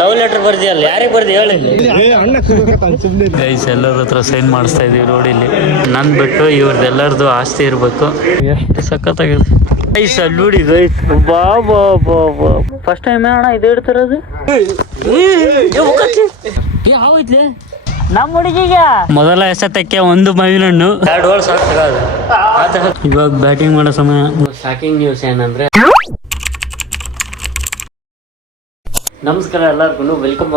Love letter ಬರ್ದಿಯಲ್ಲ, ಯಾರಿಗೆ ಬರ್ದಿ ಹೇಳಿ. ಗೈಸ್ ಎಲ್ಲರ ಹತ್ರ ಸೈನ್ ಮಾಡಿಸ್ತಾ ಇದೀವಿ ರೋಡಿಲ್ಲಿ. ನನ್ ಬಿಟ್ಟು ಇವ್ರದ್ದೆಲ್ಲರದು ಆಸ್ತಿ ಇರ್ಬೇಕು. ಎಷ್ಟು ಸಖತ್ತಾಗಿದೆ ಗೈಸ್. ಅಲ್ಲಿ ನೋಡಿ ಗೈಸ್, ಬಾ ಬಾ ಬಾ ಬಾ. ಫಸ್ಟ್ ಟೈಮ್ ಅಣ್ಣ ಇದು ಇಡ್ತಿರೋದು. ಹಾವೈತ್ಲೆ ನಮ್ಮ ಹುಡುಗಿಗೆ ಮೊದಲ ಎಸೆತಕ್ಕೆ ಒಂದು ಮಾವಿನ ಹಣ್ಣು, 2 ವರ್ಷ ಆಗ್ತದೆ. ಇವಾಗ ಬ್ಯಾಟಿಂಗ್ ಮಾಡೋ ಸಮಯ. ಶಾಕಿಂಗ್ ನ್ಯೂಸ್ ಏನಂದ್ರೆ, ನಮಸ್ಕಾರ ಎಲ್ಲರಿಗೂ, welcome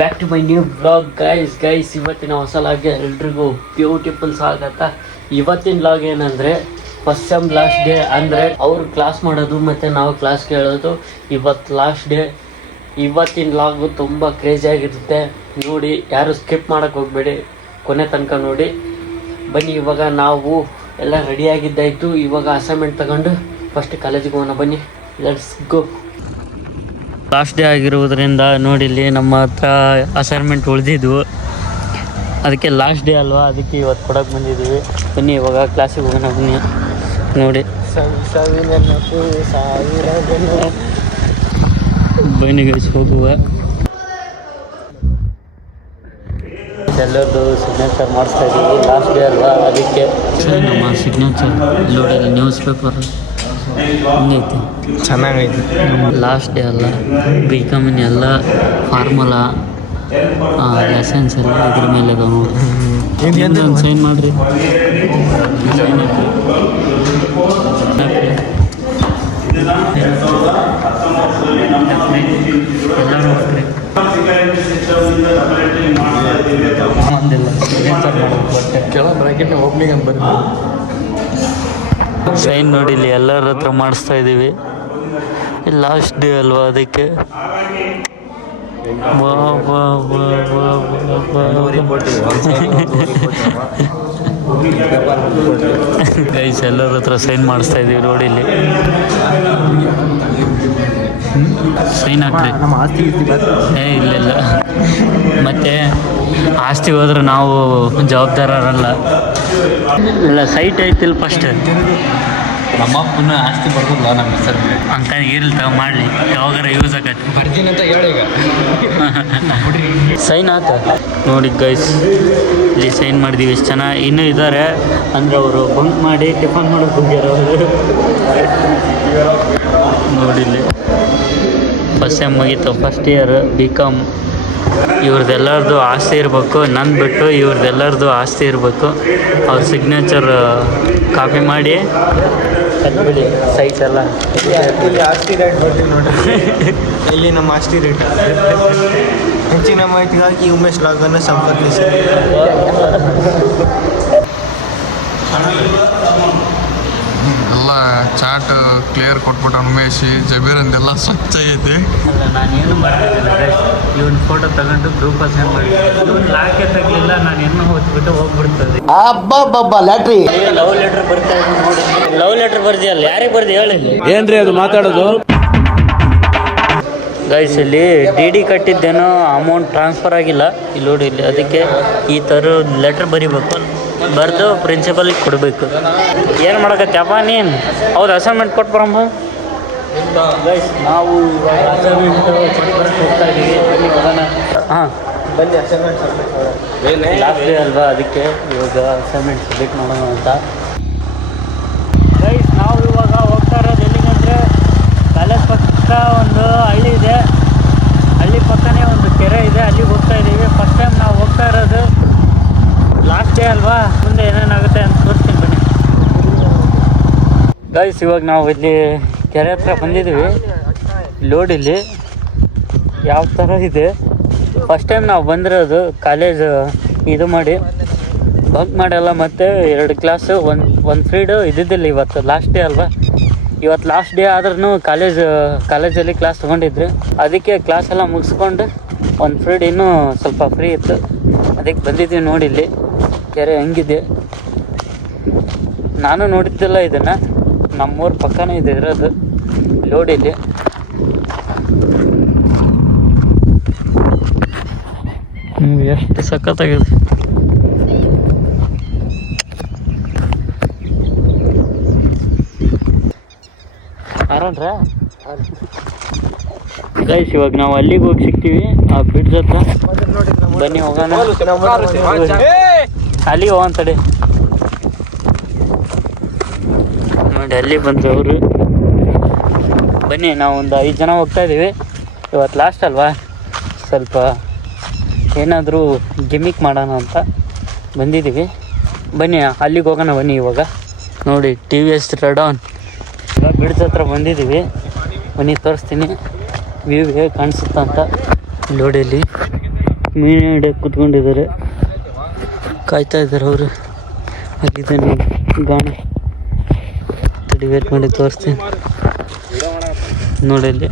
back to my new blog. Guys ಇವತ್ತಿನ ಹೊಸ ಲಾಗ್ಗೆ ಎಲ್ರಿಗೂ ಬ್ಯೂಟಿಫುಲ್ ಸ್ವಾಗತ. ಇವತ್ತಿನ ಲಾಗ್ ಏನಂದರೆ ಫಸ್ಟ್ ಸೆಮ್ ಲಾಸ್ಟ್ ಡೇ, ಅಂದರೆ ಅವ್ರು ಕ್ಲಾಸ್ ಮಾಡೋದು ಮತ್ತು ನಾವು ಕ್ಲಾಸ್ ಕೇಳೋದು. ಇವತ್ತು ಲಾಸ್ಟ್ ಡೇ. ಇವತ್ತಿನ ಲಾಗು ತುಂಬ ಕ್ರೇಜಿಯಾಗಿರುತ್ತೆ ನೋಡಿ. ಯಾರು ಸ್ಕಿಪ್ ಮಾಡೋಕ್ಕೆ ಹೋಗಬೇಡಿ, ಕೊನೆ ತನಕ ನೋಡಿ. ಬನ್ನಿ, ಇವಾಗ ನಾವು ಎಲ್ಲ ರೆಡಿಯಾಗಿದ್ದಾಯಿತು. ಇವಾಗ ಅಸೈನ್ಮೆಂಟ್ ತಗೊಂಡು ಫಸ್ಟ್ ಕಾಲೇಜಿಗೆ ಹೋಗೋಣ. ಬನ್ನಿ, ಲೆಟ್ಸ್ ಗೋ. ಲಾಸ್ಟ್ ಡೇ ಆಗಿರುವುದರಿಂದ ನೋಡಿ, ಇಲ್ಲಿ ನಮ್ಮ ಹತ್ರ ಅಸೈನ್ಮೆಂಟ್ ಉಳಿದಿದ್ವು. ಅದಕ್ಕೆ ಲಾಸ್ಟ್ ಡೇ ಅಲ್ವಾ, ಅದಕ್ಕೆ ಇವತ್ತು ಕೊಡೋಕೆ ಬಂದಿದ್ದೀವಿ. ಬನ್ನಿ ಇವಾಗ ಕ್ಲಾಸಿಗೆ ಹೋಗೋಣ. ಬನ್ನಿ ನೋಡಿ, ಬನ್ನಿ ಗೈಸ್ ಹೋಗುವ. ಎಲ್ಲರದ್ದು ಸಿಗ್ನೇಚರ್ ಮಾಡಿಸ್ತಾ ಇದ್ದೀವಿ. ಲಾಸ್ಟ್ ಡೇ ಅಲ್ವಾ, ಅದಕ್ಕೆ ನಮ್ಮ ಸಿಗ್ನೇಚರ್ ನೋಡಿ. ನ್ಯೂಸ್ ಪೇಪರ್ ಹೆಂಗೈತಿ? ಚೆನ್ನಾಗೈತಿ. ಲಾಸ್ಟ್ ಡೇ ಅಲ್ಲ, ಬಿ ಕಾಮಿನ ಎಲ್ಲ ಫಾರ್ಮುಲಾ ಲೆಸನ್ಸ್ ಎಲ್ಲ ಇದ್ರ ಮೇಲೆ ಅದಾವ ನೋಡಿ. ಸೈನ್ ಮಾಡಿರಿ, ಸೈನ್ ಹಾಕಿ. ಎಲ್ಲರೂ ಹಾಕ್ರಿ. ಒಂದಿಲ್ಲ ಸಿಗ್ನೇಚರ್ ಮಾಡೋದು ಬಟ್ಟೆ ಕೆಳ ಬ್ರಾಕೆಟ್ನ ಓಪನಿಂಗ್ ಅಂತ ಬರೀ. ಸೈನ್ ನೋಡಿ, ಇಲ್ಲಿ ಎಲ್ಲರ ಹತ್ರ ಮಾಡಿಸ್ತಾ ಇದ್ದೀವಿ. ಲಾಸ್ಟ್ ಡೇ ಅಲ್ವಾ, ಅದಕ್ಕೆ ಗೈಸ್ ಎಲ್ಲರ ಹತ್ರ ಸೈನ್ ಮಾಡಿಸ್ತಾ ಇದ್ದೀವಿ ರೋಡಿಲ್ಲಿ. ಸೈನ್ ಹಾಕ್ರಿ. ಇಲ್ಲ ಮತ್ತೆ ಆಸ್ತಿ ಹೋದ್ರೆ ನಾವು ಜವಾಬ್ದಾರರಲ್ಲ. ಇಲ್ಲ ಸೈಟ್ ಐತಿಲ್ಲ ಫಸ್ಟ್. ನಮ್ಮ ಅಪ್ಪನ ಆಸ್ತಿ ಬರ್ಬೋದಲ್ಲ ನಮ್ಮ ಹೆಸರು ಅಂತ ಇರ್ಲಿ ಮಾಡಲಿ, ಯಾವಾಗಾರ ಯೂಸ್ ಆಗತ್ತೆ. ಬರ್ತೀನಿ ಅಂತ ಹೇಳಿ ಈಗ. ಸೈನ್ ಆತ ನೋಡಿ ಗೈಸ್, ಇಲ್ಲಿ ಸೈನ್ ಮಾಡಿದ್ದೀವಿ. ಎಷ್ಟು ಜನ ಇನ್ನೂ ಇದ್ದಾರೆ ಅಂದರೆ ಅವರು ಬಂಕ್ ಮಾಡಿ ಟಿಫನ್ ಮಾಡೋಕೆ ಹೋಗ್ಯಾರ ಅವರು. ನೋಡಿ ಇಲ್ಲಿ ಫಸ್ಟ್ ಸೆಮ್ ಮುಗೀತು, ಫಸ್ಟ್ ಇಯರ್ ಬಿ ಕಾಮ್. ಇವ್ರದ್ದೆಲ್ಲರದು ಆಸ್ತಿ ಇರಬೇಕು, ನನ್ನ ಬಿಟ್ಟು ಇವ್ರದ್ದೆಲ್ಲರದು ಆಸ್ತಿ ಇರಬೇಕು. ಅವ್ರ ಸಿಗ್ನೇಚರ್ ಕಾಪಿ ಮಾಡಿ ಬಿಡಿ. ಸೈಟ್ ಎಲ್ಲ ಇಲ್ಲಿ ಆಸ್ತಿ ರೇಟ್ ಬರ್ತೀವಿ ನೋಡ್ರಿ. ಇಲ್ಲಿ ನಮ್ಮ ಆಸ್ತಿ ರೇಟ್. ಹೆಚ್ಚಿನ ಮಾಹಿತಿಗಾಗಿ ಉಮೇಶ್ ಲಾಗನ್ನು ಸಂಪರ್ಕಿಸಿ. ಎಲ್ಲ ಚಾಟ್ ಕ್ಲಿಯರ್ ಕೊಟ್ಬಿಟ್ಟು ಉಮೇಶ್ ಜಬೀರ್ ಅಂತೆಲ್ಲ ಸ್ವಚ್ಛ ಐತಿ. ಅಲ್ಲ, ನಾನೇನು ಮಾಡ್ತಿದ್ದಿಲ್ಲ. ಇವನ್ ಫೋಟೋ ತಗೊಂಡು ಗ್ರೂಪಲ್ಲಿ ಸೆಂಡ್ ಮಾಡಿ, ಇವನ್ ಲಾಕೆ ತಗಲಿಲ್ಲ, ನಾನು ಇನ್ನೂ ಹೊತ್ಬಿಟ್ಟು ಹೋಗ್ಬಿಡ್ತದೆ. ಲ್ಯಾಟ್ರಿ ಲವ್ ಲೆಟರ್ ಬರ್ತಾ ಇದೆ ನೋಡಿ. ಲವ್ ಲೆಟರ್ ಬರ್ದಿಯಲ್ಲ, ಯಾರಿಗೆ ಬರ್ದಿ ಹೇಳಿ. ಏನ್ರಿ ಅದು ಮಾತಾಡೋದು? ಗೈಸ್ ಇಲ್ಲಿ ಡಿ ಕಟ್ಟಿದ್ದೇನೋ ಅಮೌಂಟ್ ಟ್ರಾನ್ಸ್ಫರ್ ಆಗಿಲ್ಲ ಇಲ್ಲಿ ನೋಡಿ. ಇಲ್ಲಿ ಅದಕ್ಕೆ ಈ ಥರ ಲೆಟ್ರ್ ಬರಿಬೇಕು, ಬರೆದು ಪ್ರಿನ್ಸಿಪಲಿಗೆ ಕೊಡಬೇಕು. ಏನು ಮಾಡಕತ್ತಪ್ಪ ನೀನು? ಹೌದು, ಅಸೈನ್ಮೆಂಟ್ ಕೊಟ್ಟು ಬರಮ್ಮ. ಗೈಸ್ ನಾವು ಇವಾಗ ಅಸೈನ್ಮೆಂಟ್ ಕೊಟ್ಟು ಬರೋಕ್ಕೆ ಹೋಗ್ತಾ ಇದ್ದೀವಿ. ಬನ್ನಿ ಹೋಗೋಣ. ಹಾಂ ಬನ್ನಿ, ಅಸೈನ್ಮೆಂಟ್ ಲಾಸ್ಟ್ ಡೇ ಅಲ್ವಾ, ಅದಕ್ಕೆ ಇವಾಗ ಅಸೈನ್ಮೆಂಟ್ ಸಬ್ಮಿಟ್ ಮಾಡೋಣ ಅಂತ. ಗೈಸ್ ನಾವು ಇವಾಗ ಹೋಗ್ತಾ ಇರೋದು ಎಲ್ಲಿಗಂದರೆ, ಕಾಲೇಜ್ ಪಕ್ಕ ಒಂದು ಹಳ್ಳಿ ಇದೆ, ಹಳ್ಳಿ ಪಕ್ಕನೇ ಒಂದು ಕೆರೆ ಇದೆ, ಅಲ್ಲಿಗೆ ಹೋಗ್ತಾ ಇದ್ದೀವಿ. ಫಸ್ಟ್ ಟೈಮ್ ನಾವು ಹೋಗ್ತಾ ಇರೋದು. ಲಾಸ್ಟ್ ಡೇ ಅಲ್ವಾ, ಮುಂದೆ ಏನೇನಾಗುತ್ತೆ ಅಂತ ತೋರಿಸ್ತೀನಿ ಬನ್ನಿ. ಗೈಸ್ ಇವಾಗ ನಾವು ಇಲ್ಲಿ ಕೆರೆ ಹತ್ರ ಬಂದಿದ್ದೀವಿ. ಲೋಡಿಲ್ಲಿ ಯಾವ ಥರ ಇದೆ. ಫಸ್ಟ್ ಟೈಮ್ ನಾವು ಬಂದಿರೋದು. ಕಾಲೇಜ್ ಇದು ಮಾಡಿ ಬಂಕ್ ಮಾಡಲ್ಲ, ಮತ್ತು 2 ಕ್ಲಾಸು ಒಂದು ಫ್ರೀಡು ಇದ್ದಿದ್ದಿಲ್ಲ. ಇವತ್ತು ಲಾಸ್ಟ್ ಡೇ ಅಲ್ವಾ, ಇವತ್ತು ಲಾಸ್ಟ್ ಡೇ ಆದ್ರೂ ಕಾಲೇಜಲ್ಲಿ ಕ್ಲಾಸ್ ತೊಗೊಂಡಿದ್ರು. ಅದಕ್ಕೆ ಕ್ಲಾಸ್ ಎಲ್ಲ ಮುಗಿಸ್ಕೊಂಡು ಒಂದು ಫ್ರೀಡ್ ಇನ್ನೂ ಸ್ವಲ್ಪ ಫ್ರೀ ಇತ್ತು, ಅದಕ್ಕೆ ಬಂದಿದ್ದೀವಿ. ನೋಡಿ ಇಲ್ಲಿ ಕೆರೆ ಹೆಂಗಿದೆ, ನಾನು ನೋಡಿದ್ದಿಲ್ಲ ಇದನ್ನು. ನಮ್ಮೂರ ಪಕ್ಕನೇ ಇದೆ ಇರೋದು ಲೋಡಿಲ್ಲಿ. ಎಷ್ಟು ಸಖತ್ತಾಗಿದೆ. ಆರಾಮ್ರ ಗೈಸ್ ಇವಾಗ ನಾವು ಅಲ್ಲಿಗೆ ಹೋಗಿ ಸಿಗ್ತೀವಿ ಆ ಬ್ರಿಡ್ಜ್ ಹತ್ರ. ಬನ್ನಿ ಹೋಗೋಣ, ಅಲ್ಲಿಗೆ ಹೋಗೋಣ ತಡೆ. ನೋಡಿ ಅಲ್ಲಿ ಬಂದರು ಅವರು. ಬನ್ನಿ ನಾವು ಒಂದು 5 ಜನ ಹೋಗ್ತಾ ಇದ್ದೀವಿ. ಇವತ್ತು ಲಾಸ್ಟ್ ಅಲ್ವಾ, ಸ್ವಲ್ಪ ಏನಾದರೂ ಗಿಮಿಕ್ ಮಾಡೋಣ ಅಂತ ಬಂದಿದ್ದೀವಿ. ಬನ್ನಿ ಅಲ್ಲಿಗೆ ಹೋಗೋಣ ಬನ್ನಿ. ಇವಾಗ ನೋಡಿ TVS ರೆಡಾನ್ ಬ್ರಿಡ್ಜ್ ಹತ್ರ ಬಂದಿದ್ದೀವಿ. ಬನ್ನಿ ತೋರಿಸ್ತೀನಿ ವ್ಯೂ ಹೇಗೆ ಕಾಣಿಸುತ್ತಾ ಅಂತ. ನೋಡಿ ಅಲ್ಲಿ ಮೀನು ಹಿಡಿಯೋಕೆ ಕೂತ್ಕೊಂಡಿದ್ದಾರೆ, ಕಾಯ್ತಾ ಇದ್ದಾರೆ ಅವರು. ಅಲ್ಲಿದ್ದಾನೆ ಗಾಣ, ತಡಿ ವೇಟ್ ಮಾಡಿ ತೋರಿಸ್ತೀನಿ. ನೋಡಿ ಅಲ್ಲಿ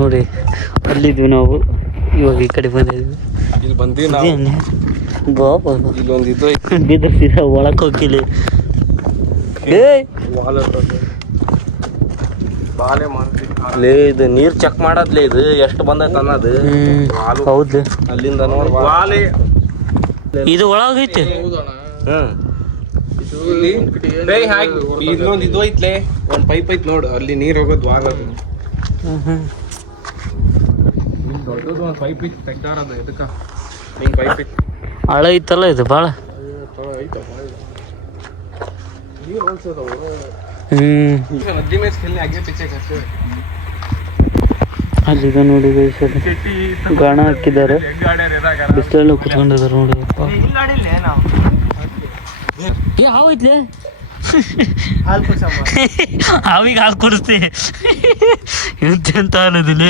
ನೋಡಿ ಅಲ್ಲಿದ್ವಿ ನಾವು, ಇವಾಗ ಈ ಕಡೆ ಬಂದಿದ್ವಿ. ಇಲ್ಲಿ ಬಂದ್ವಿ ಬಾಬಾ ಇಲ್ಲೊಂದು ಇದು ಬಿದ್ದರೆ ಸೀದಾ ಒಳಕ್ಕೆ ಹೋಗಿಲಿ. ಲೇ ಇದು ನೀರ್ ಚೆಕ್ ಮಾಡದ್ಲೇ, ಇದು ಎಷ್ಟು ಬಂದೈತೆ ಅನ್ನೋದು. ಹೌದು, ಅಲ್ಲಿಂದ ನೋಡಿ ಇದು ಒಳಗೈತೆ. ಇಲ್ಲೊಂದು ಇದು ಐತ್ಲೆ, ಒಂದ್ ಪೈಪ್ ಐತ್ ನೋಡು, ಅಲ್ಲಿ ನೀರ್ ಹೋಗೋದು ಆಗೋದು. ದೊಡ್ಡದು ಒಂದು ಪೈಪ್ ಐತಿ ತೆಗ್ದಾರದು, ಎದಕ್ಕ ಹಿಂಗ್ ಪೈಪ್ ಐತಿ. ಆಳ ಐತಲ್ಲ ಇದು ಭಾಳ. ನದಿ ಮೇಲೆ ಸ್ಕಿಲ್ ಆಗಿ ಪಿಚ್ಚೆ ಕಟ್ಟಿ ಅಲ್ಲಿದೆ ನೋಡಿ ಗಾಣ ಹಾಕಿದ್ದಾರೆ, ಬಿಸಿಲಲ್ಲಿ ಕುತ್ಕೊಂಡಿದ್ದಾರೆ ನೋಡಿ. ಯಾವ ಐತ್ಲೆ ಹಾವಿಗೆ ಹಾಲು ಕುಡಿಸ್ತಿ ಎಂತೆಂತ ಅನ್ನೋದಿಲ್ಲ.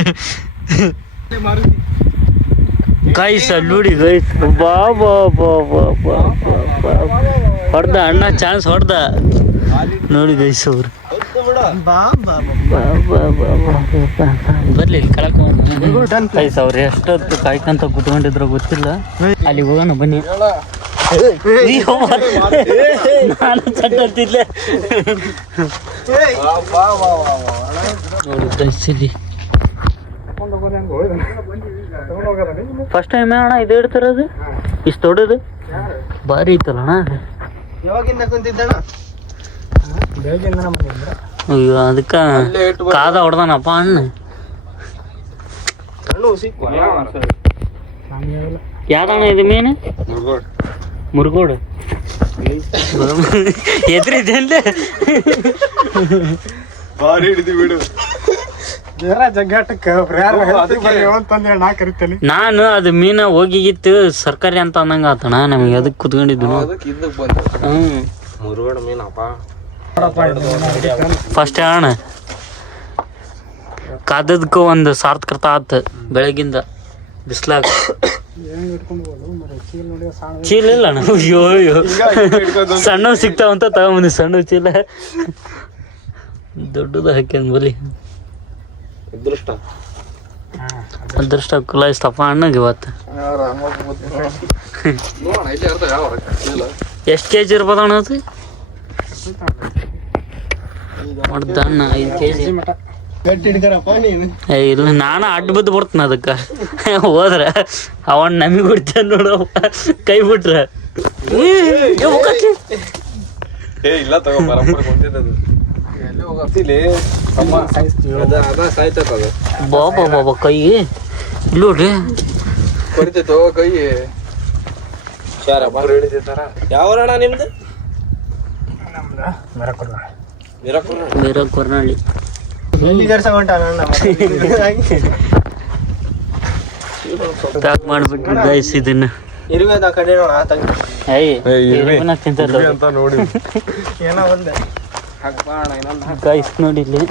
ಗೈಸ್ ಅಲ್ಲಿ ನೋಡಿ ಗೈಸ್, ಬಾ ಬಾ ಬಾ ಬಾ ಬಾ ಹೊಡ್ದ ಅಣ್ಣ, ಚಾನ್ಸ್ ಹೊಡ್ದ ನೋಡಿ ಗೈಸ್ ಅವರು. ಬರ್ಲಿ ಕಳಕ್ ಗೈಸ್ ಅವ್ರು ಎಷ್ಟೊತ್ತು ಕಾಯ್ಕಂತ ಕುತ್ಕೊಂಡಿದ್ರು ಗೊತ್ತಿಲ್ಲ. ಅಲ್ಲಿಗೆ ಹೋಗೋಣ ಬನ್ನಿ. ನಾನು ಚಟ್ಟಂತಿದ್ಲೆ ನೋಡಿ ಗೈಸ್ ಇಲ್ಲಿ ಫಸ್ಟ್ ಟೈಮ್ ಅಣ್ಣ ಇದು ಇಡ್ತಿರೋದು, ಇಷ್ಟು ದೊಡ್ಡದು ಭಾರಿ ಇತ್ತಲ್ಲ ಅಣ್ಣ. ಅಯ್ಯೋ ಅದಕ್ಕೆ ಕಾದ ಹೊಡ್ದಾನಪ್ಪ ಅಣ್ಣ. ಯಾವ್ದಣ್ಣ ಇದು ಮೀನು? ಮುರುಗೋಡು ಎದ್ರಿದ್ದೇನೆ ನಾನು ಅದು ಮೀನ ಹೋಗಿಗಿತ್ತು ಸರ್ಕಾರಿ ಅಂತ ಅನ್ನಂಗ ಆತಣ. ನಮಗೆ ಅದಕ್ಕೆ ಕುತ್ಕೊಂಡಿದ್ವಿ. ಫಸ್ಟ್ ಅಣ್ಣ ಕಾದದಕ್ಕೂ ಒಂದು ಸಾರ್ಥಕತೆ ಆತ. ಬೆಳಗಿಂದ ಬಿಸ್ಲಾಗ ಚೀಲ ಇಲ್ಲ ಅಣ್ಣ. ಅಯ್ಯೋ ಅಯ್ಯೋ ಸಣ್ಣ ಸಿಗ್ತಾವಂತ ತಗೊಂಬಂದಿ. ಸಣ್ಣ ಚೀಲ ದೊಡ್ಡದು ಹಾಕ್ಯಂದ್ ಬಲಿ. ಅದೃಷ್ಟ ಕುಲಾಯಿಸ್ತಪ್ಪ ಅಣ್ಣಗೆ ಇವತ್ತು. ಎಷ್ಟು KG ಇರ್ಬೋದು ಅಣ್ಣ ಅದು? ಹೊಡ್ದ ಅಣ್ಣ 5 KG. ಇಲ್ಲ ನಾನು ಅಡ್ಡ ಬಿದ್ದು ಬಿಡ್ತೀನಿ ಅದಕ್ಕೆ. ಹೋದ್ರೆ ಅವನ್ ನಮಗೆ ಬಿಡ್ತೇನೆ ನೋಡು, ಕೈ ಬಿಟ್ರೆ ಬಾಬಾ ಬಾಬಾ ಕೈ ನೋಡ್ರಿ ಕೈ. ಯಾವರಣ ನಿಮ್ದು? ಬೇರೆ ಕೊರ್ನಳ್ಳಿ. ಪ್ಯಾಕ್ ಮಾಡ್ಬಿಟ್ರಿ ಗೈಸ್ ಇದನ್ನ. ಗೈಸ್ ನೋಡಿ ಇಲ್ಲಿ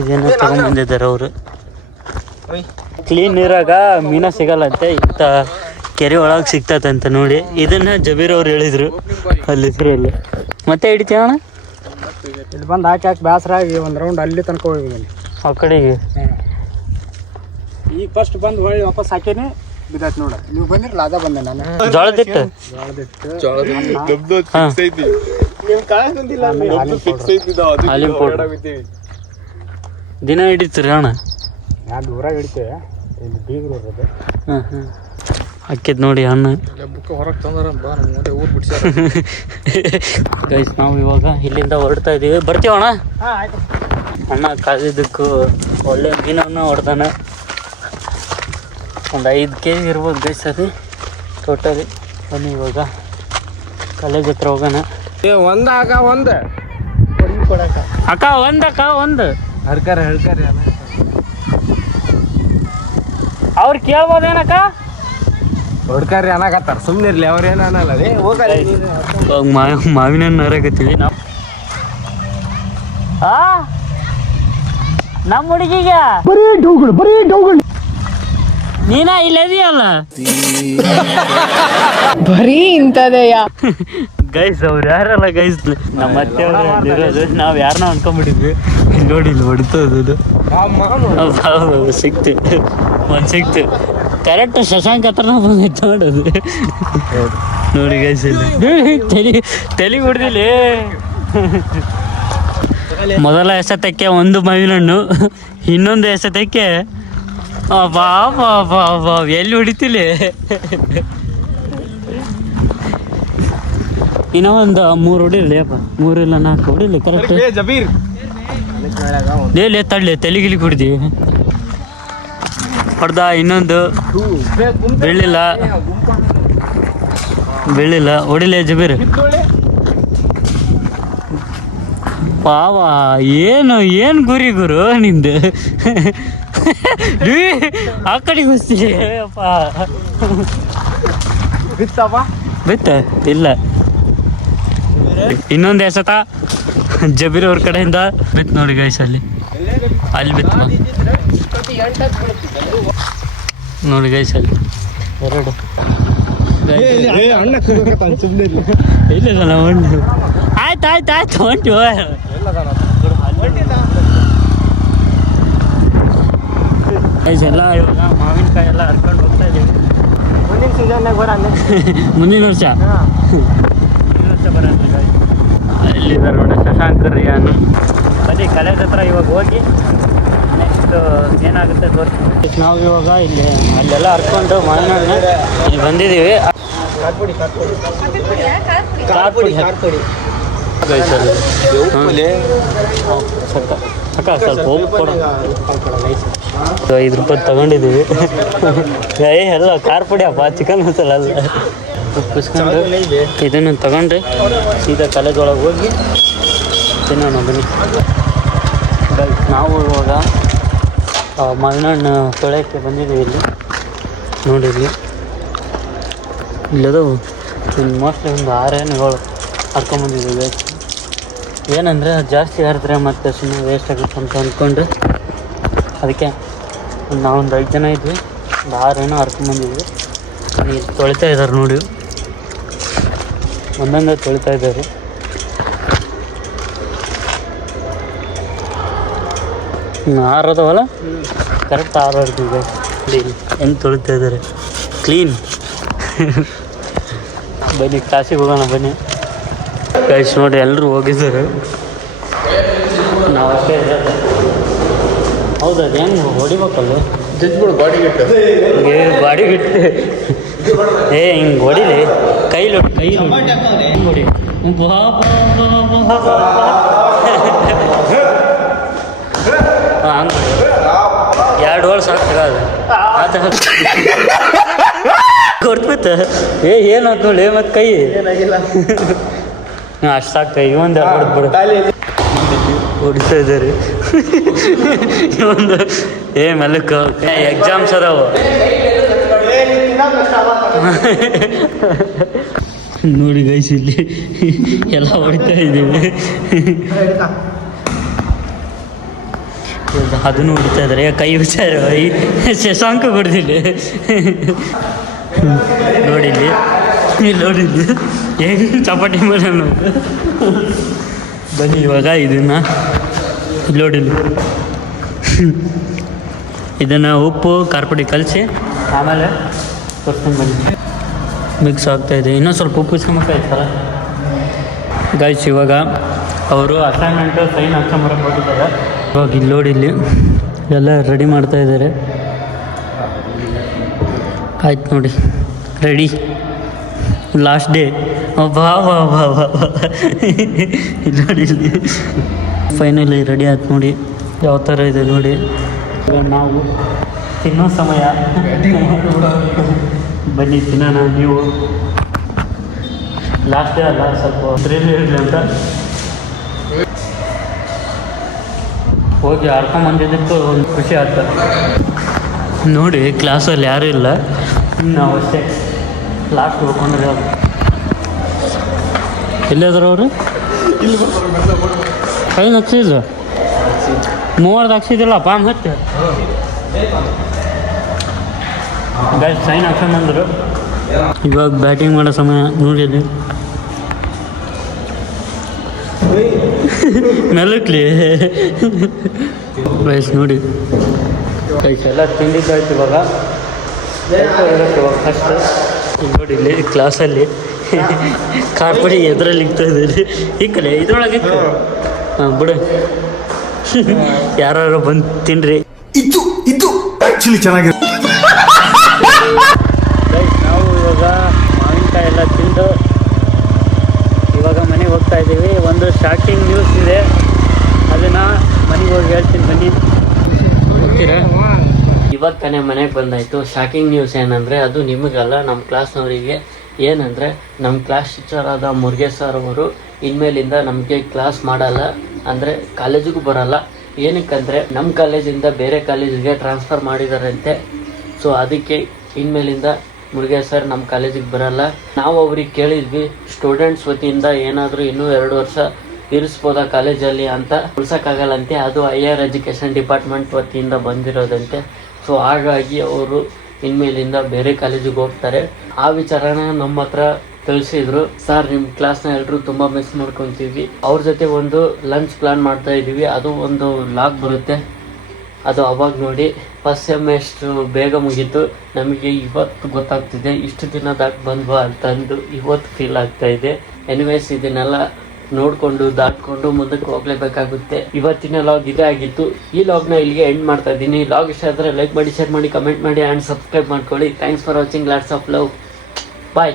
ಇದನ್ನ ತಗೊಂಡ್ಬಂದಿದ್ದಾರೆ ಅವರು. ಕ್ಲೀನ್ ನೀರಾಗ ಮೀನ ಸಿಗಲ್ಲಂತೆ, ಇಂಥ ಕೆರೆ ಒಳಗೆ ಸಿಗ್ತದಂತ ನೋಡಿ. ಇದನ್ನ ಜಬೀರ್ ಅವ್ರು ಹೇಳಿದ್ರು ಅಲ್ಲಿದ್ರಲ್ಲಿ. ಮತ್ತೆ ಹಿಡಿತೀಯ ಅಣ್ಣ? ಇಲ್ಲಿ ಬಂದು ಹಾಕಿ ಬೇಸರಾಗಿ ಒಂದು ರೌಂಡ್ ಅಲ್ಲಿ ತನಕ ಹೋಗಿ ಆ ಕಡೆಗೆ. ಈಗ ಫಸ್ಟ್ ಬಂದು ಹೊಳ್ಳಿ ವಾಪಸ್ ಹಾಕೇನೆ ಬಿದ್ದಾಯ್ತು ನೋಡ. ನೀವು ಬಂದಿರಲ್ಲ ಅದ ಬಂದೆ ನಾನು. ಜೋಳದಿಟ್ಟು ದಿನ ಹಿಡಿತೀರಿ ಅಣ್ಣ? ಎರಡು ಊರಾಗ ಹಿಡಿತೇವೆ, ಇಲ್ಲಿ ಬೀಗರು ಇರೋದು. ಹಾಕಿದ್ ನೋಡಿ ಹಣ್ಣು. ಬುಕ್ಕ ಹೊರಗೆ ತಂದಾರ ಬಾ ನಮ್ಮ ಮುಂದೆ ಊರು ಬಿಡ್ಸ್ಯಾರ. ಗೈಸ್ ನಾವು ಇವಾಗ ಇಲ್ಲಿಂದ ಹೊರಡ್ತಾ ಇದೀವಿ. ಬರ್ತೀವಣ್ಣ. ಅಣ್ಣ ಕಾದಿದ್ದಕ್ಕೂ ಒಳ್ಳೆ ಮೀನನ್ನು ಹೊಡೆದಾನ. ಒಂದು 5 kg ಇರ್ಬೋದು ಗೈಸ್ ಅದು ಟೋಟಲಿ. ಬನ್ನಿ ಇವಾಗ ಕಾಲೇಜ್ ಹತ್ರ ಹೋಗೋಣ. ಅಕ್ಕ ಒಂದು ಹೇಳ್ಕರಿ ಅವ್ರು ಕೇಳ್ಬೋದೇನಕ್ಕ? ಹೊಡ್ಕರಿ ಅನ್ನಕತ್ತಾರ, ಸುಮ್ಮನೆ ಇರ್ಲಿ ಅವ್ರು ಏನು ಅನ್ನಲ್ಲ ರೀ. ಮಾವಿನ ಹಣ್ಣು ಹರಕತ್ತೀವಿ ನಾವು. ನಮ್ಮ ಹುಡುಗಿಗೆ ನೀನ ಇಲ್ಲದಿಯಲ್ಲ ಬರೀ ಇಂಥದೆಯಾ ಗೈಸ್. ಅವ್ರು ಯಾರಲ್ಲ ಗೈಸ್, ನಮ್ಮ ಅತ್ತೆ ಇರೋದು. ನಾವು ಯಾರನ್ನ ಅನ್ಕೊಂಡ್ಬಿಟ್ಟಿದ್ವಿ. ನೋಡಿ ಇಲ್ಲಿ ಹೊಡಿತದ ಸಿಕ್ತು, ಒಂದು ಸಿಕ್ತು ಕರೆಕ್ಟ್. ಶಶಾಂಕ್ ಹತ್ರ ಬಂದಿತ್ತು ನೋಡೋದು. ನೋಡಿ ಗೈಸ್ ಇಲ್ಲಿ ತಲೆಗೆ ಹೊಡೆದಿಲ್ಲ. ಮೊದಲ ಎಸೆತಕ್ಕೆ 1 ಮಾವಿನ ಹಣ್ಣು, ಇನ್ನೊಂದು ಎಸೆತಕ್ಕೆ ಬಾ ಬಾ ಬಾ ಬಾ ಎಲ್ಲಿ ಹೊಡಿತಿಲ್ಲ. ಇನ್ನೂ ಒಂದು 3 ಹೊಡಿಲಿ ಅಪ್ಪ, 3 ಇಲ್ಲ 4 ಹೊಡಿಲಿ ಕರೆಕ್ಟ್. ಲೇ ತಡ್ಲಿ ತಲೆಗಿಲಿ ಕುಡಿದೀವಿ. ಹೊಡೆದ ಇನ್ನೊಂದು ಬೆಳ್ಳಿಲ್ಲ ಹೊಡಿಲೇ ಜಬೀರ್. ಪಾವಾ ಏನು ಗುರಿ ಗುರು ನಿಂದು. ಆ ಕಡೆಗೆ ಹೊಸ್ತೀವಿ ಅಪ್ಪ. ಬಿತ್ತ ಇಲ್ಲ. ಇನ್ನೊಂದು ಎಸೆತ ಜಬೀರ್ ಅವ್ರ ಕಡೆಯಿಂದ ಬಿತ್ತು ನೋಡಿ ಗೈಸ್. ಅಲ್ಲಿ ಬಿತ್ತು ನೋಡಿ ಗೈಸ್. ಅಲ್ಲಿ 2 ಇಲ್ಲ ನಾವು ಆಯ್ತು ಹೊಂಟು. ಎಲ್ಲ ಇವಾಗ ಮಾವಿನಕಾಯಿ ಎಲ್ಲ ಹರ್ಕೊಂಡು ಹೋಗ್ತಾ ಇದ್ದೀವಿ. ಮುಂದಿನ ಸೀಸನ್ನಾಗ ಬರಲ್ಲ. ಮುಂದಿನ ವರ್ಷ ಬರೋಣ. ಇಲ್ಲಿದ್ದಾರೆ ನೋಡಿ ಶಶಾಂಕ್ ರಿಯಾನು. ಬನ್ನಿ ಕಾಲೇಜ್ ಹತ್ರ ಇವಾಗ ಹೋಗಿ ನೆಕ್ಸ್ಟ್ ಏನಾಗುತ್ತೆ ತೋರಿಸ್ತೀವಿ. ನಾವು ಇವಾಗ ಅಲ್ಲೆಲ್ಲ ಹರ್ಕೊಂಡು ಮಾವಿನ ಹಣ್ಣು ಇಲ್ಲಿ ಬಂದಿದ್ದೀವಿ. ಅಕ್ಕ ಸ್ವಲ್ಪ ಹೋಗಿ ಕೊಡ. 5 ರೂಪಾಯಿ ತಗೊಂಡಿದ್ದೀವಿ. ಎಲ್ಲ ಖಾರ ಪುಡಿ ಅಪ್ಪ, ಚಿಕನ್ ಮಸಾಲ ಅಲ್ಲ. ಉಪ್ಪಿಸ್ಕೊಂಡು ಇದನ್ನು ತಗೊಂಡು ಸೀದಾ ಕಾಲೇಜ್ ಒಳಗೆ ಹೋಗಿ ತಿನ್ನೋಣ ಬನ್ನಿ. ನಾವು ಇವಾಗ ಮಾವಿನ ಹಣ್ಣು ತೊಳೆಯೋಕ್ಕೆ ಬಂದಿದ್ದೀವಿ. ಇಲ್ಲಿ ನೋಡಿದ್ವಿ ಇಲ್ಲದು ಮೋಸ್ಟ್ಲಿ ಒಂದು 6 ಹಣ್ಣುಗಳು ಹರ್ಕೊಂಬಂದಿದ್ದೀವಿ. ಏನಂದರೆ ಜಾಸ್ತಿ ಹರಿದ್ರೆ ಮತ್ತೆ ಸುಮ್ಮನೆ ವೇಸ್ಟ್ ಆಗುತ್ತೆ ಅಂತ ಅಂದ್ಕೊಂಡು ಅದಕ್ಕೆ ನಾವೊಂದು 5 ಜನ ಇದ್ವಿ. ಒಂದು 6 ಹಣ್ಣು ಹರ್ಕೊಂಬಂದಿದ್ವಿ. ಇಲ್ಲಿ ತೊಳಿತಾ ಇದ್ದಾರೆ ನೋಡಿ, ಒಂದೊಂದೇ ತೊಳಿತಾ ಇದ್ದಾರೆ. ಆರದವಲ್ಲ ಕರೆಕ್ಟ್ 6 ಹರಿದ್ವಿ. ಹೆಂಗೆ ತೊಳಿತಾ ಇದ್ದಾರೆ ಕ್ಲೀನ್. ಬನ್ನಿ ಕ್ಲಾಸಿಗೆ ಹೋಗೋಣ ಬನ್ನಿ ಗೈಸ್. ನೋಡಿ ಎಲ್ಲರೂ ಹೋಗಿದ್ದಾರೆ, ನಾವು ಅಷ್ಟೇ ಇರೋದು. ಹೌದು ಅದು ಹೆಂಗೆ ಹೊಡಿಬೇಕಲ್ಲ ಬಾಡಿಗಿಟ್ಟು ಹಿಂಗೆ ಹೊಡಿಲಿ ಕೈಲಿ ಹೊಡಿ. ಹಂಗೆ 2 ವರ್ಷ ಆಗ್ತದೆ ಆತ ಕೊಡ್ಬಿತ್ತ. ಏನು ನೋಡಿ ಮತ್ತು ಕೈ ಅಷ್ಟು ಸಾಕ್ತ. ಇವೊಂದು ಬಿಡು ಹೊಡಿತಾ ಇದ್ದಾರೆ. ಇವೊಂದು ಮೆಲ್ಲಕ್ಕ ಎಕ್ಸಾಮ್ಸ್ ಅದಾವ ನೋಡಿ ಗೈಸ್. ಇಲ್ಲಿ ಎಲ್ಲ ಹೊಡಿತಾ ಇದ್ದೀವಿ. ಅದನ್ನು ಹೊಡಿತಾ ಇದ್ದಾರೆ. ಕೈ ವಿಚಾರ ಶಶಾಂಕ ಕೊಡ್ದಿಲ್ಲ ನೋಡಿಲ್ಲಿ ನೋಡಿದ್ದು ಹೆಂಗೆ ಚಪಾಟಿ ಮಾಡಿ ಅನ್ನೋದು. ಬನ್ನಿ ಇವಾಗ ಇದನ್ನು ನೋಡಿಲ್ಲ, ಇದನ್ನು ಉಪ್ಪು ಖಾರ ಪುಡಿ ಕಲಸಿ ಆಮೇಲೆ ತೋರಿಸ್ಕೊಂಡು ಬನ್ನಿ. ಮಿಕ್ಸ್ ಆಗ್ತಾಯಿದೆ. ಇನ್ನೂ ಸ್ವಲ್ಪ ಉಪ್ಪು ಇಸ್ಕೊಂಬೇಕಾಯ್ತಲ್ಲ ಗೈಸ್. ಇವಾಗ ಅವರು ಅಸೈನ್ಮೆಂಟು ಸೈನ್ ಹಾಕ್ಕೊಂಬರಕ್ಕೆ ಹೋಗಿದ್ದಾರೆ. ಇವಾಗ ಇಲ್ಲಿ ನೋಡಿಲ್ಲಿ ಎಲ್ಲ ರೆಡಿ ಮಾಡ್ತಾಯಿದ್ದಾರೆ. ಆಯ್ತು ನೋಡಿ ರೆಡಿ ಲಾಸ್ಟ್ ಡೇ ಬಾ ಬಾ ಬಾ ಬಾ ನೋಡಿ ಫೈನಲಿ ರೆಡಿ ಆಯ್ತು ನೋಡಿ ಯಾವ ಥರ ಇದೆ ನೋಡಿ. ಈಗ ನಾವು ತಿನ್ನೋ ಸಮಯ ಬನ್ನಿ ತಿನ್ನೋಣ. ನೀವು ಲಾಸ್ಟ್ ಡೇ ಅಲ್ಲ ಸ್ವಲ್ಪ ಥ್ರಿಲ್ ಇರಲಿ ಅಂತ ಹೋಗಿ ಆಡ್ಕೊಂಬಂದಿದ್ದಕ್ಕೂ ಒಂದು ಖುಷಿ ಆಗ್ತದೆ ನೋಡಿ. ಕ್ಲಾಸಲ್ಲಿ ಯಾರೂ ಇಲ್ಲ, ನಾವು ಅಷ್ಟೇ ಲಾಸ್ಟ್ ಹೋಗ್ಕೊಂಡ್ರೆ ಅದು ಎಲ್ಲಿದ್ರು ಅವರು ಫೈನ್ ಹಚ್ಚಿದ್ದು 30 ಹಾಕ್ಸಿದ್ದಿಲ್ಲ ಪಾಮ್ ಹತ್ತೆ ಗೈಸ್ ಸೈನ್ ಹಾಕ್ಸ್ಕೊಂಬಂದರು. ಇವಾಗ ಬ್ಯಾಟಿಂಗ್ ಮಾಡೋ ಸಮಯ ನೋಡಿದ್ವಿ ಮೆಲಕ್ಲಿ ಗೈಸ್ ನೋಡಿ. ಗೈಸ್ ಎಲ್ಲ ತಿಂದಿದ್ದಾಯ್ತು. ಇವಾಗ ಫಸ್ಟ್ ನೋಡಿ ಇಲ್ಲಿ ಕ್ಲಾಸಲ್ಲಿ ಕಾರ್ಪಡಿ ಎದುರಲ್ಲಿ ಇಕ್ತಾ ಇದ್ದೀರಿ ಈ ಕಡೆ ಇದ್ರೊಳಗೆ ಹಾಂ ಬಿಡು ಯಾರು ಬಂದು ತಿನ್ರಿ. ಇದು ಆಕ್ಚುಲಿ ಚೆನ್ನಾಗಿದೆ. ನಾವು ಇವಾಗ ಮಾವಿನಕಾಯಿ ಎಲ್ಲ ತಿಂದು ಇವಾಗ ಮನೆಗೆ ಹೋಗ್ತಾ ಇದ್ದೀವಿ. ಒಂದು ಶಾಕಿಂಗ್ ನ್ಯೂಸ್ ಇದೆ, ಅದನ್ನು ಮನೆಗೆ ಹೋಗಿ ಹೇಳ್ತೀನಿ ಬನ್ನಿ. ಹೋಗ್ತೀರಾ? ಇವಾಗ ತಾನೇ ಮನೆಗೆ ಬಂದಾಯಿತು. ಶಾಕಿಂಗ್ ನ್ಯೂಸ್ ಏನಂದರೆ ಅದು ನಿಮಗಲ್ಲ, ನಮ್ಮ ಕ್ಲಾಸ್ನವರಿಗೆ. ಏನಂದರೆ ನಮ್ಮ ಕ್ಲಾಸ್ ಟೀಚರ್ ಆದ ಮುರುಗೇಶ್ ಸರ್ ಅವರು ಇನ್ಮೇಲಿಂದ ನಮಗೆ ಕ್ಲಾಸ್ ಮಾಡಲ್ಲ, ಅಂದರೆ ಕಾಲೇಜಿಗೂ ಬರಲ್ಲ. ಏನಕ್ಕಂದರೆ ನಮ್ಮ ಕಾಲೇಜಿಂದ ಬೇರೆ ಕಾಲೇಜಿಗೆ ಟ್ರಾನ್ಸ್ಫರ್ ಮಾಡಿದಾರಂತೆ. ಸೊ ಅದಕ್ಕೆ ಇನ್ಮೇಲಿಂದ ಮುರುಗೇಶ್ ಸರ್ ನಮ್ಮ ಕಾಲೇಜಿಗೆ ಬರಲ್ಲ. ನಾವು ಅವ್ರಿಗೆ ಕೇಳಿದ್ವಿ ಸ್ಟೂಡೆಂಟ್ಸ್ ವತಿಯಿಂದ ಏನಾದರೂ ಇನ್ನೂ 2 ವರ್ಷ ಇರಿಸ್ಬೋದಾ ಕಾಲೇಜಲ್ಲಿ ಅಂತ. ಉಳ್ಸೋಕ್ಕಾಗಲ್ಲಂತೆ, ಅದು ಹೈಯರ್ ಎಜುಕೇಷನ್ ಡಿಪಾರ್ಟ್ಮೆಂಟ್ ವತಿಯಿಂದ ಬಂದಿರೋದಂತೆ. ಸೊ ಹಾಗಾಗಿ ಅವರು ಇನ್ಮೇಲಿಂದ ಬೇರೆ ಕಾಲೇಜಿಗೆ ಹೋಗ್ತಾರೆ. ಆ ವಿಚಾರನ ನಮ್ಮ ಹತ್ರ ತಿಳಿಸಿದ್ರು. ಸರ್ ನಿಮ್ಮ ಕ್ಲಾಸ್ನ ಎಲ್ಲರೂ ತುಂಬ ಮಿಸ್ ಮಾಡ್ಕೊತೀವಿ, ಅವ್ರ ಜೊತೆ ಒಂದು ಲಂಚ್ ಪ್ಲಾನ್ ಮಾಡ್ತಾ ಇದ್ದೀವಿ, ಅದು ಒಂದು ಲಾಗ್ ಬರುತ್ತೆ, ಅದು ಅವಾಗ ನೋಡಿ. ಫಸ್ಟ್ ಸೆಮ್ ಎಷ್ಟು ಬೇಗ ಮುಗೀತು ನಮಗೆ ಇವತ್ತು ಗೊತ್ತಾಗ್ತಿದೆ. ಇಷ್ಟು ದಿನ ದಾಟ್ ಬಂದ್ವಾ ಅಂತಂದು ಇವತ್ತು ಫೀಲ್ ಆಗ್ತಾ ಇದೆ. ಎನಿವೇಸ್ ಇದನ್ನೆಲ್ಲ ನೋಡಿಕೊಂಡು ದಾಟ್ಕೊಂಡು ಮುಂದಕ್ಕೆ ಹೋಗ್ಲೇಬೇಕಾಗುತ್ತೆ. ಇವತ್ತಿನ ಲಾಗ್ ಇದೇ ಆಗಿತ್ತು. ಈ ಲಾಗ್ನ ಇಲ್ಲಿಗೆ ಎಂಡ್ ಮಾಡ್ತಾ ಇದ್ದೀನಿ. ಲಾಗ್ ಇಷ್ಟ ಆದರೆ ಲೈಕ್ ಮಾಡಿ, ಶೇರ್ ಮಾಡಿ, ಕಮೆಂಟ್ ಮಾಡಿ ಆ್ಯಂಡ್ ಸಬ್ಸ್ಕ್ರೈಬ್ ಮಾಡ್ಕೊಳ್ಳಿ. Thanks for watching. Lots of love. Bye.